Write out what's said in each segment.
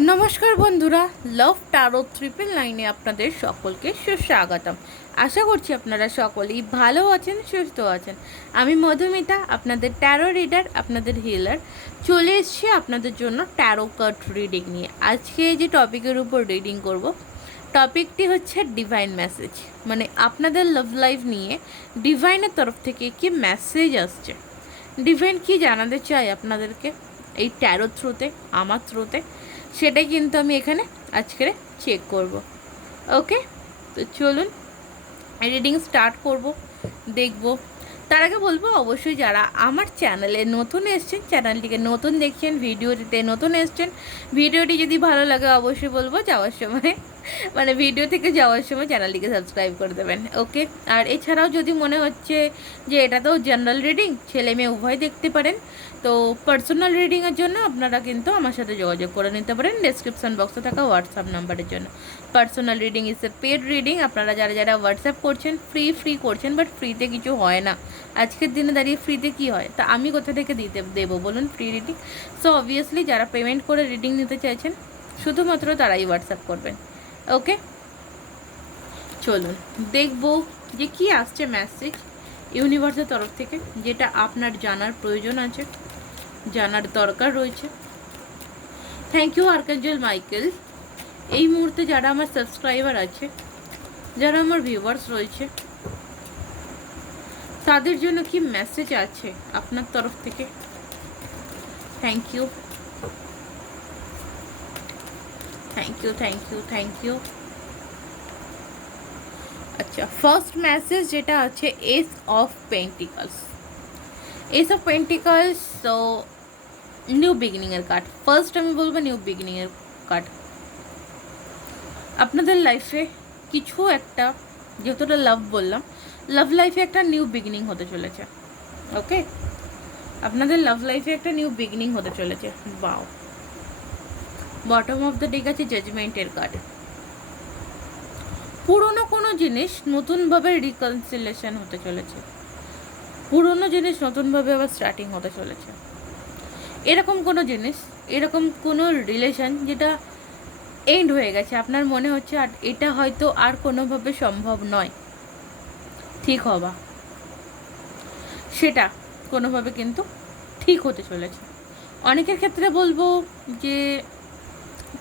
নমস্কার বন্ধুরা লাভ Taro triple লাইনে আপনাদের সকলকে সুস্বাগতম। আশা করছি আপনারা সকলেই ভালো আছেন, সুস্থ আছেন। আমি মধুমিতা, আপনাদের ট্যারো রিডার আপনাদের হিলার চলে এসেছি আপনাদের জন্য ট্যারো কার্ড রিডিং নিয়ে। আজকে যে টপিকের উপর রিডিং করব টপিকটি হচ্ছে ডিভাইন মেসেজ মানে আপনাদের লাভ লাইফ নিয়ে ডিভাইনের তরফ থেকে কি মেসেজ আসছে? ডিভাইন কি জানাতে চাই আপনাদেরকে এই ট্যারো থ্রুতে আমার থ্রুতে সেটাই কিন্তু আমি এখানে আজকের চেক করব। ওকে তো চলুন রিডিং স্টার্ট করব, দেখব। তার আগে বলব, অবশ্যই যারা আমার চ্যানেলে নতুন এসছেন চ্যানেলটিকে নতুন দেখছেন ভিডিওটিতে নতুন এসছেন ভিডিওটি যদি ভালো লাগে, অবশ্যই বলব যাওয়ার সময়। মানে ভিডিও থেকে যাওয়ার সময় চ্যানেলটিকে সাবস্ক্রাইব করে দেবেন ওকে আর এছাড়াও যদি মনে হচ্ছে যে এটা তো জেনারেল রিডিং ছেলে মেয়ে উভয় দেখতে পারেন, তো পার্সোনাল রিডিংয়ের জন্য আপনারা কিন্তু আমার সাথে যোগাযোগ করে নিতে পারেন ডেসক্রিপশন বক্সে থাকা হোয়াটসঅ্যাপ নাম্বারের জন্য। Personal reading is a paid reading আপনারা যারা যারা হোয়াটসঅ্যাপ করছেন ফ্রি ফ্রি করছেন বাট ফ্রিতে কিছু হয় না। আজকের দিনে দাঁড়িয়ে ফ্রিতে কি হয়? তা আমি কোথা থেকে দিতে, দেবো বলুন ফ্রি রিডিং সো অবভিয়াসলি যারা পেমেন্ট করে রিডিং নিতে চাইছেন, শুধুমাত্র তারাই হোয়াটসঅ্যাপ করবেন। ওকে চলুন দেখব যে কি আসছে মেসেজ ইউনিভার্সের তরফ থেকে, যেটা আপনার জানার প্রয়োজন আছে, জানার দরকার রয়েছে। থ্যাংক ইউ আর্কাঞ্জল মাইকেল এই মুহূর্তে যারা আমার সাবস্ক্রাইবার আছে, যারা আমার ভিউয়ার্স রয়েছে, তাদের জন্য কি মেসেজ আছে আপনার তরফ থেকে? Thank you thank you thank you thank you আচ্ছা ফার্স্ট মেসেজ যেটা আছে ace of pentacles ace of pentacles তো নিউ বিগিনিংয়ের কার্ড ফার্স্ট আমি বলব নিউ বিগিনিংয়ের কার্ড আপনাদের লাইফে কিছু একটা যেহেতুটা লাভ বললাম লাভ লাইফে একটা নিউ বিগিনিং হতে চলেছে ওকে আপনাদের লাভ লাইফে একটা নিউ বিগিনিং হতে চলেছে বাও বটম অফ দ্য ডেক আছে জাজমেন্টের কার্ড পুরনো কোনো জিনিস নতুনভাবে রিকনসিলেশন হতে চলেছে। পুরনো জিনিস নতুনভাবে আবার স্টার্টিং হতে চলেছে। এরকম কোনো জিনিস, এরকম কোনো রিলেশন যেটা এন্ড হয়ে গেছে, আপনার মনে হচ্ছে আর এটা হয়তো আর কোনোভাবে সম্ভব নয়। ঠিক হবা। সেটা কোনোভাবে কিন্তু ঠিক হতে চলেছে। অনেকের ক্ষেত্রে বলব যে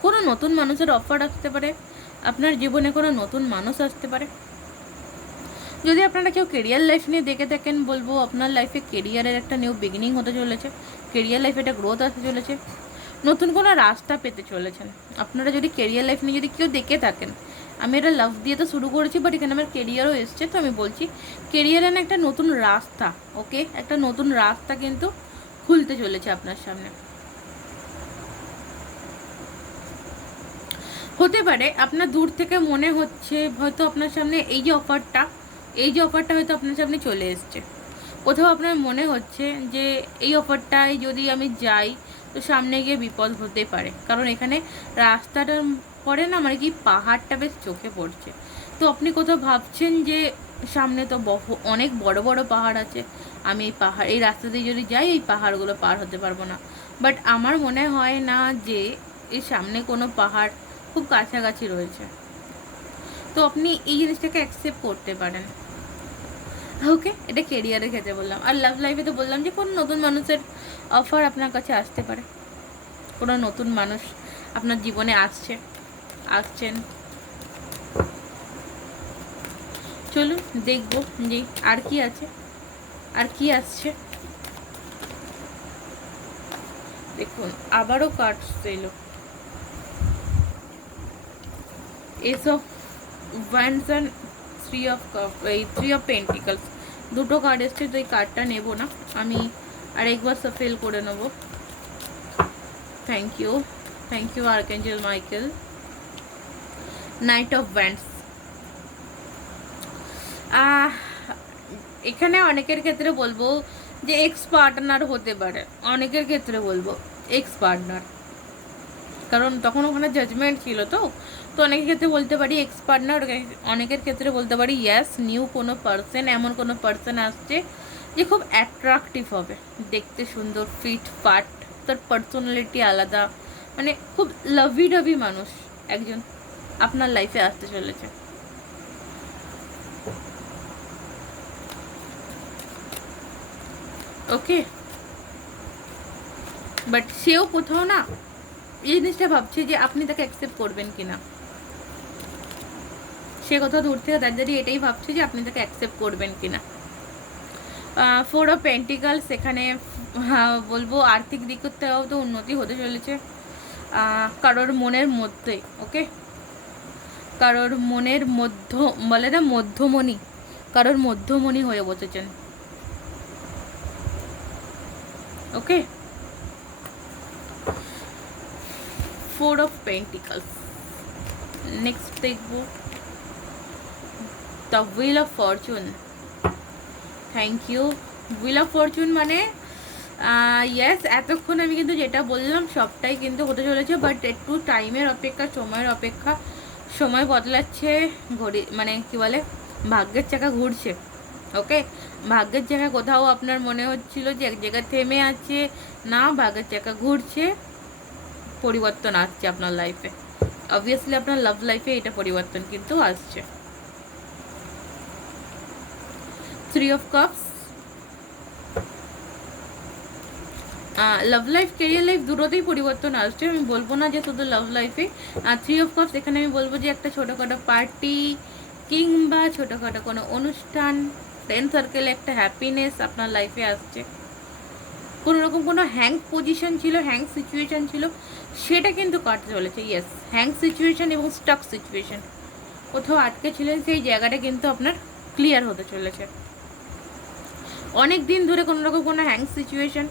কোনো নতুন মানুষের অফার আসতে পারে, আপনার জীবনে কোনো নতুন মানুষ আসতে পারে। যদি আপনারা কেউ কেরিয়ার লাইফ নিয়ে দেখে থাকেন, বলব আপনার লাইফে কেরিয়ারের একটা নিউ বিগিনিং হতে চলেছে কেরিয়ার লাইফে একটা গ্রোথ আসতে চলেছে, নতুন কোনো রাস্তা পেতে চলেছেন। আপনারা যদি কেরিয়ার লাইফ নিয়ে যদি কেউ দেখে থাকেন, আমি এটা লাভ দিয়ে তো শুরু করেছি বাট এখানে আমার কেরিয়ারও এসছে, তো আমি বলছি কেরিয়ারের একটা নতুন রাস্তা ওকে একটা নতুন রাস্তা কিন্তু খুলতে চলেছে আপনার সামনে। হতে পারে, আপনার দূর থেকে মনে হচ্ছে হয়তো আপনার সামনে এই যে অফারটা এই যে অফারটা হয়তো আপনার সামনে চলে এসছে। কোথাও আপনার মনে হচ্ছে যে এই অফারটায় যদি আমি যাই, তো সামনে গিয়ে বিপদ হতে পারে। কারণ এখানে রাস্তাটার পরে না মানে কি পাহাড়টা বেশ চোখে পড়ছে। তো আপনি কোথাও ভাবছেন যে সামনে তো বহু, অনেক বড় বড় পাহাড় আছে, আমি এই পাহাড়, এই রাস্তা দিয়ে যদি যাই, এই পাহাড়গুলো পার হতে পারব না। বাট আমার মনে হয় না যে এই সামনে কোনো পাহাড় খুব কাছাকাছি রয়েছে। তো আপনি এই জিনিসটাকে অ্যাকসেপ্ট করতে পারেন। ওকে, এটা কেরিয়ারের ক্ষেত্রে বললাম। আর লাভ লাইফে তো বললাম যে, কোনো নতুন মানুষের অফার আপনার কাছে আসতে পারে। কোনো নতুন মানুষ আপনার জীবনে আসছে, আসছেন। চলুন, দেখব যে আর কি আছে, আর কি আসছে। দেখুন, আবারও কার্ড এলো ace of wands and three of এই থ্রি অফ পেন্টিকলস দুটো কার্ড এসছে, তো এই কার্ডটা নেব না। আমি আরেকবার সাফেল করে নেব। Thank you thank you archangel Michael knight of wands এখানে অনেকের ক্ষেত্রে বলব যে এক্স পার্টনার হতে পারে। অনেকের ক্ষেত্রে বলব এক্স পার্টনার কারণ তখন ওখানে জাজমেন্ট ছিল তো। তো অনেকের ক্ষেত্রে বলতে পারি এক্স পার্টনার অনেকের ক্ষেত্রে বলতে পারি ইয়াস নিউ কোনো পার্সন এমন কোনো পার্সন আসছে যে খুব অ্যাট্রাকটিভ হবে। দেখতে সুন্দর ফিট ফাট তার পার্সোনালিটি আলাদা। মানে খুব লাভি ডাভি মানুষ একজন আপনার লাইফে আসতে চলেছে। ওকে বাট সেও কোথাও না এই জিনিসটা ভাবছে যে আপনি তাকে অ্যাকসেপ্ট করবেন কিনা। সে কোথাও দূর থেকে দাঁড়িয়ে এটাই ভাবছে যে আপনি তাকে অ্যাকসেপ্ট করবেন কিনা। ফোর অফ পেন্টিকাল সেখানে বলব আর্থিক দিক থেকেও তো উন্নতি হতে চলেছে। কারোর মনের মধ্যে ওকে কারোর মনের মধ্য, বলে না মধ্যমণি, কারোর মধ্যমণি হয়ে বসেছেন। Okay four of pentacles next দেখব। The wheel of fortune thank you wheel of fortune মানে ইয়েস এতক্ষণ আমি কিন্তু যেটা বললাম সবটাই কিন্তু হতে চলেছে বাট একটু টাইমের অপেক্ষা, সময়ের অপেক্ষা, সময় বদলাচ্ছে, ঘড়ি মানে কি বলে, ভাগ্যের চাকা ঘুরছে ওকে ভাগ্যের চাকা কোথাও আপনার মনে হচ্ছিল যে এক জায়গায় থেমে আছে, না, ভাগ্যের চাকা ঘুরছে, পরিবর্তন আসছে আপনার লাইফে অবভিয়াসলি আপনার লাভ লাইফে এটা পরিবর্তন কিন্তু আসছে। Three of cups love life career life দুটোতেই পরিবর্তন আসছে। আমি বলব না যে শুধু লাভ লাইফে থ্রি অফ কাপস এখানে আমি বলব যে একটা ছোটোখাটো পার্টি কিংবা ছোটোখাটো কোনো অনুষ্ঠান ফ্রেন্ড সার্কেলে একটা হ্যাপিনেস আপনার লাইফে আসছে। কোনো রকম কোনো হ্যাং পজিশন ছিল হ্যাং সিচুয়েশন ছিল, সেটা কিন্তু কাটতে চলেছে। ইয়েস হ্যাং সিচুয়েশন এবং স্টাক সিচুয়েশন কোথাও আটকে ছিলেন, সেই জায়গাটা কিন্তু আপনার ক্লিয়ার হতে চলেছে। অনেক দিন ধরে কোনো রকম কোনো হ্যাং সিচুয়েশন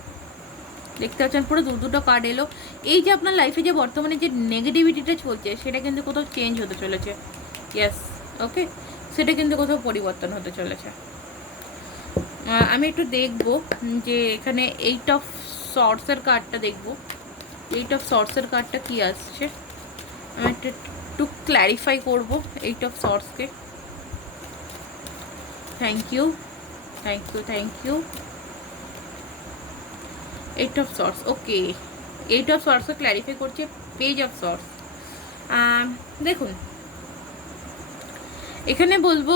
দেখতে পাচ্ছেন, পুরো দু দুটো কার্ড এলো। এই যে আপনার লাইফে যে বর্তমানে যে নেগেটিভিটিটা চলছে, সেটা কিন্তু কোথাও চেঞ্জ হতে চলেছে। ইয়েস ওকে সেটা কিন্তু কোথাও পরিবর্তন হতে চলেছে। আমি একটু দেখব যে এখানে এইট অফ শর্টসের কার্ডটা দেখব। এইট অফ শর্টসের কার্ডটা কি আসছে? আমি একটু একটু ক্ল্যারিফাই করব eight of শর্টসকে thank you thank you thank you eight of swords okay eight of সর্টসও clarify করছে পেজ অফ সর্টস দেখুন, এখানে বলব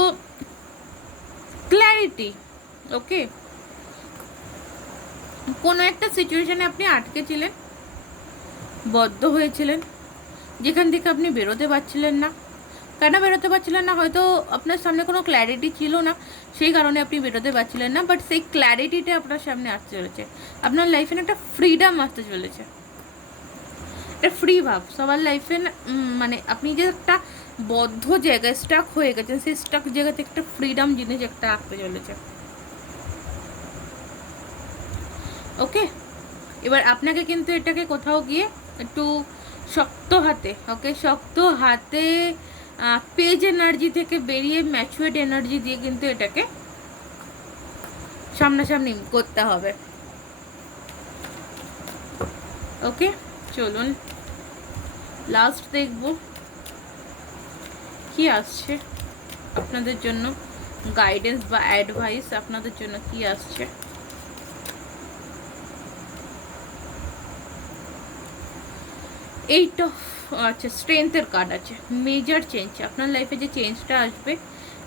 ক্ল্যারিটি ওকে কোনো একটা সিচুয়েশনে আপনি আটকে ছিলেন বদ্ধ হয়েছিলেন, যেখান থেকে আপনি বেরোতে পারছিলেন না কেন বেরোতে পারছিলেন না, হয়তো আপনার সামনে কোনো ক্ল্যারিটি ছিল না, সেই কারণে আপনি বেরোতে পারছিলেন না বাট সেই ক্ল্যারিটিটা আপনার সামনে আসতে চলেছে। আপনার লাইফে একটা ফ্রিডম আসতে চলেছে। একটা ফ্রি ভাব। সবার লাইফে মানে আপনি যে একটা বদ্ধ জায়গায় স্টাক হয়ে গেছেন, সেই স্টাক জায়গাতে একটা ফ্রিডম জিনিস একটা আসতে চলেছে। ওকে এবার আপনাকে কিন্তু এটাকে কোথাও গিয়ে একটু শক্ত হাতে ওকে শক্ত হাতে পেজ এনার্জি থেকে বেরিয়ে ম্যাচুয়েড এনার্জি দিয়ে কিন্তু এটাকে সামনাসামনি করতে হবে। ওকে চলুন। লাস্ট দেখব। কি আসছে? আপনাদের জন্য গাইডেন্স বা অ্যাডভাইস আপনাদের জন্য কি আসছে? এইট অফ আচ্ছা স্ট্রেংথের কার্ড আছে। মেজর চেঞ্জ আপনার লাইফে যে চেঞ্জটা আসবে,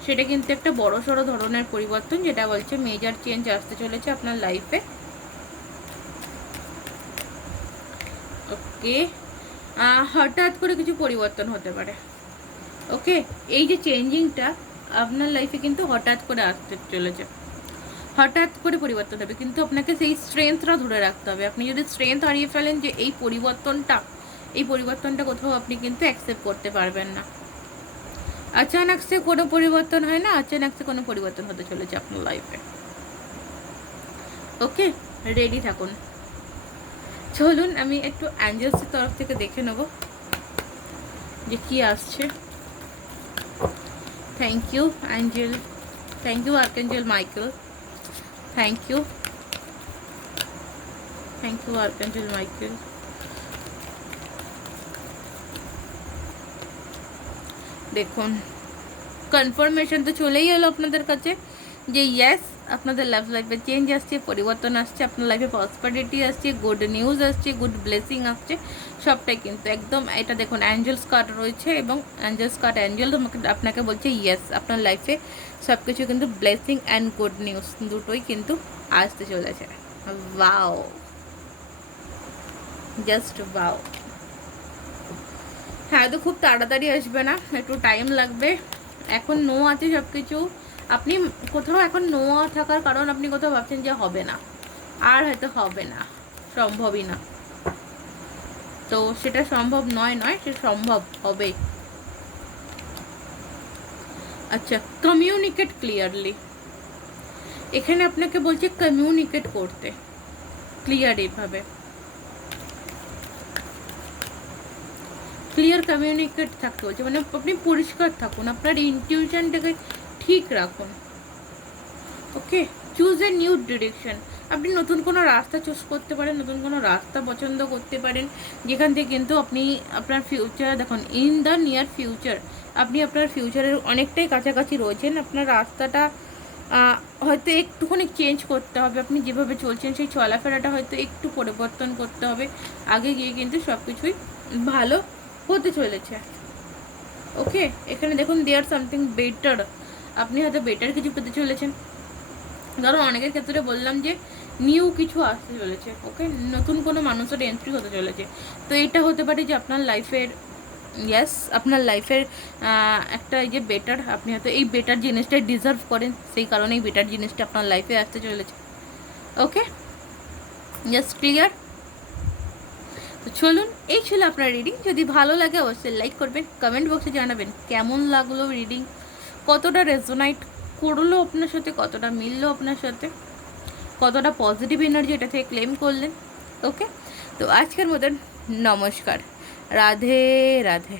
সেটা কিন্তু একটা বড় সড়ো ধরনের পরিবর্তন, যেটা বলছে মেজর চেঞ্জ আসতে চলেছে আপনার লাইফে ওকে হঠাৎ করে কিছু পরিবর্তন হতে পারে। ওকে এই যে চেঞ্জিংটা আপনার লাইফে কিন্তু হঠাৎ করে আসতে চলেছে। হঠাৎ করে পরিবর্তন হবে, কিন্তু আপনাকে সেই স্ট্রেংথটা ধরে রাখতে হবে। আপনি যদি স্ট্রেংথ হারিয়ে ফেলেন যে এই পরিবর্তনটা এই পরিবর্তনটা কোথাও আপনি কিন্তু অ্যাকসেপ্ট করতে পারবেন না। আচানক সে কোনো পরিবর্তন হয় না, আচানক সে কোনো পরিবর্তন হতে চলেছে আপনার লাইফে ওকে রেডি থাকুন। চলুন, আমি একটু অ্যাঞ্জেলসের তরফ থেকে দেখে নেব যে কি আসছে। Thank you angel thank you archangel Michael thank you thank you arch archangel Michael দেখুন। কনফার্মেশন তো চলেই এলো আপনাদের কাছে যে ইয়েস আপনাদের লাইফ লাইফে চেঞ্জ আসছে, পরিবর্তন আসছে, আপনার লাইফে প্রসপারিটি আসছে গুড নিউজ আসছে গুড ব্লেসিং আসছে, সবটাই কিন্তু একদম এটা দেখুন অ্যাঞ্জেলস কার্ড রয়েছে এবং অ্যাঞ্জেলস কার্ড অ্যাঞ্জেল তোমাকে আপনাকে বলছে ইয়েস আপনার লাইফে সব কিছু কিন্তু ব্লেসিং অ্যান্ড গুড নিউজ দুটোই কিন্তু আসতে চলেছে। ওয়াও জাস্ট ওয়াও হ্যাঁ তো খুব তাড়াতাড়ি আসবে না, একটু টাইম লাগবে। এখন নো আছে সব কিছু আপনি কোথাও এখন নো থাকার কারণ আপনি কোথাও ভাবছেন যে হবে না। আর হয়তো হবে না, সম্ভবই না। তো সেটা সম্ভব নয় নয়, সে সম্ভব হবে। আচ্ছা কমিউনিকেট ক্লিয়ারলি এখানে আপনাকে বলছে কমিউনিকেট করতে ক্লিয়ার এইভাবে। ক্লিয়ার কমিউনিকেট থাকতে বলছে। মানে আপনি পরিষ্কার থাকুন, আপনার ইনটিউশনটাকে ঠিক রাখুন। Okay choose a new direction আপনি নতুন কোনো রাস্তা চুজ করতে পারেন, নতুন কোনো রাস্তা পছন্দ করতে পারেন। যেখান থেকে কিন্তু আপনি আপনার ফিউচার দেখুন ইন দ্য নিয়ার ফিউচার আপনি আপনার ফিউচারের অনেকটাই কাছাকাছি রয়েছেন। আপনার রাস্তাটা হয়তো একটুখানি চেঞ্জ করতে হবে। আপনি যেভাবে চলছেন, সেই চলাফেরাটা হয়তো একটু পরিবর্তন করতে হবে। আগে গিয়ে কিন্তু সব কিছুই ভালো হতে চলেছে। ওকে এখানে দেখুন দেয়ার সামথিং বেটার আপনি হয়তো বেটার কিছু পেতে চলেছেন। ধরো, অনেকের ক্ষেত্রে বললাম যে নিউ কিছু আসতে চলেছে ওকে নতুন কোনো মানুষের এন্ট্রি হতে চলেছে। তো এটা হতে পারে যে আপনার লাইফের ইয়াস আপনার লাইফের একটা এই যে বেটার আপনি হয়তো এই বেটার জিনিসটাই ডিজার্ভ করেন, সেই কারণে এই বেটার জিনিসটা আপনার লাইফে আসতে চলেছে। ওকে জাস্ট ক্লিয়ার তো চলুন, এই ছিল আপনার রিডিং যদি ভালো লাগে, অবশ্যই লাইক করবেন কমেন্ট বক্সে জানাবেন কেমন লাগল রিডিং কতটা রেজোনাইট করল আপনার সাথে, কতটা মিললো আপনার সাথে, কতটা পজিটিভ এনার্জি এটা থেকে ক্লেম করলেন ওকে তো আজকের মতন নমস্কার। রাধে রাধে।